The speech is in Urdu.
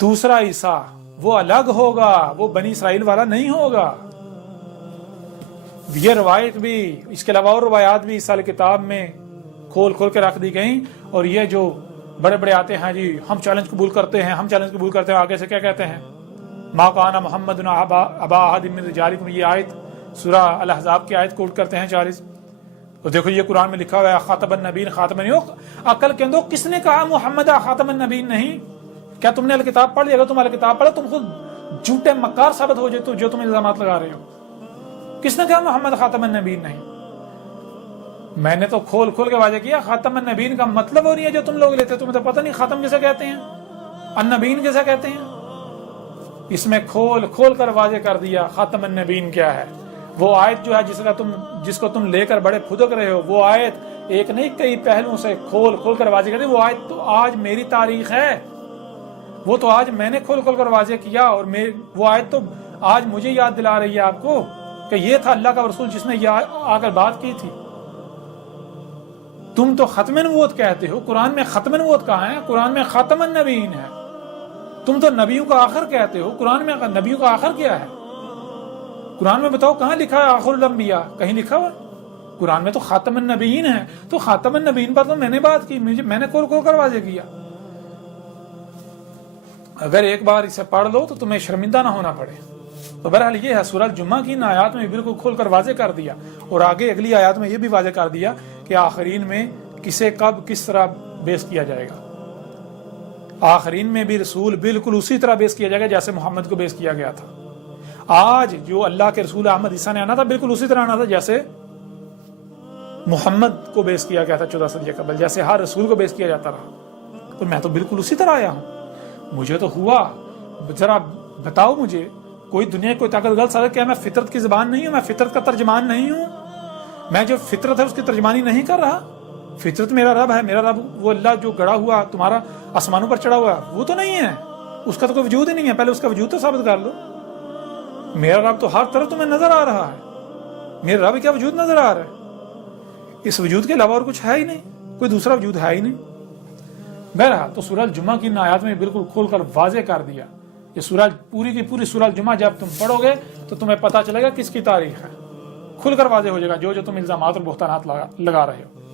دوسرا عیسیٰ وہ الگ ہوگا، وہ بنی اسرائیل والا نہیں ہوگا. یہ روایت بھی، اس کے علاوہ اور روایات بھی اس کتاب میں کھول کھول کے رکھ دی گئیں. اور یہ جو بڑے بڑے آتے ہیں جی ہم چیلنج قبول کرتے ہیں، ہم چیلنج قبول کرتے ہیں، آگے سے کیا کہتے ہیں؟ ما کان محمد ابا احد من رجالکم، یہ آیت سورہ الاحزاب کی آیت کوٹ کرتے ہیں 40. تو دیکھو یہ قرآن میں لکھا ہوا ہے خاتم النبیین، خاتم النبیین. عقل کے اندر کس نے کہا محمد خاتم النبیین نہیں؟ کیا تم نے الکتاب پڑھ لیا؟ اگر تم الکتاب پڑھا تم خود جھوٹے مکار ثابت ہو جائے جو تم الزامات لگا رہے ہو. کس نے کہا محمد خاتم النبیین نہیں؟ میں نے تو کھول کھول کے واضح کیا خاتم النبیین کا مطلب ہو رہی ہے جو تم لوگ لیتے. تمہیں تو پتہ نہیں خاتم کیسے کہتے ہیں، النبیین کیسے کہتے ہیں. اس میں کھول کھول کر واضح کر دیا خاتم النبیین کیا ہے. وہ آیت جو ہے جس کو تم لے کر بڑے پھدک رہے ہو، وہ آیت ایک نہیں کئی پہلوؤں سے کھول کھول کر واضح کر دی. وہ آیت تو آج میری تاریخ ہے، وہ تو آج میں نے کھول کھول کر واضح کیا. اور وہ آیت تو آج مجھے یاد دلا رہی ہے آپ کو کہ یہ تھا اللہ کا رسول جس نے آ کر بات کی تھی. تم تو ختم نبوت کہتے ہو، قرآن میں ختم نبوت کہاں ہے؟ قرآن میں خاتم النبیین ہے. تم تو نبیوں کا آخر کہتے ہو، قرآن میں نبیوں کا آخر کیا ہے؟ قرآن میں بتاؤ کہاں لکھا ہے آخر الانبیاء؟ کہیں لکھا ہوا؟ قرآن میں تو خاتم النبیین ہے. تو خاتم النبیین پر تو میں نے بات کی، میں نے کھول کھول کر واضح کیا. اگر ایک بار اسے پڑھ لو تو تمہیں شرمندہ نہ ہونا پڑے. تو بہرحال یہ ہے سورہ الجمعہ کی ان آیات میں بالکل کھول کر واضح کر دیا. اور آگے اگلی آیات میں یہ بھی واضح کر دیا کہ آخرین میں کسے کب کس طرح بیس کیا جائے گا. آخرین میں بھی رسول بالکل اسی طرح بیس کیا جائے گا جیسے محمد کو بیس کیا گیا تھا. آج جو اللہ کے رسول احمد عیسیٰ نے آنا تھا بالکل اسی طرح آنا تھا جیسے محمد کو بیس کیا گیا تھا 14 صدی قبل، جیسے ہر رسول کو بیس کیا جاتا رہا. تو میں تو بالکل اسی طرح آیا ہوں. مجھے تو ہوا، ذرا بتاؤ مجھے کوئی دنیا کوئی طاقت غلط ثابت کیا میں فطرت کی زبان نہیں ہوں؟ میں فطرت کا ترجمان نہیں ہوں؟ میں جو فطرت ہے اس کی ترجمانی نہیں کر رہا؟ فطرت میرا رب ہے. میرا رب وہ اللہ جو گڑا ہوا تمہارا آسمانوں پر چڑھا ہوا وہ تو نہیں ہے، اس کا تو کوئی وجود ہی نہیں ہے. پہلے اس کا وجود تو ثابت کر لو. میرا رب تو ہر طرف تمہیں نظر آ رہا ہے. میرا رب کیا وجود نظر آ رہا ہے؟ اس وجود کے علاوہ اور کچھ ہے ہی نہیں، کوئی دوسرا وجود ہے ہی نہیں. بہرحال تو سورہ الجمعہ کی ان آیات میں بالکل کھول کر واضح کر دیا. یہ سورہ پوری کی پوری سورہ الجمعہ جب تم پڑھو گے تو تمہیں پتہ چلے گا کس کی تاریخ ہے. کھل کر واضح ہو جائے گا جو تم الزامات اور بہتانات لگا رہے ہو.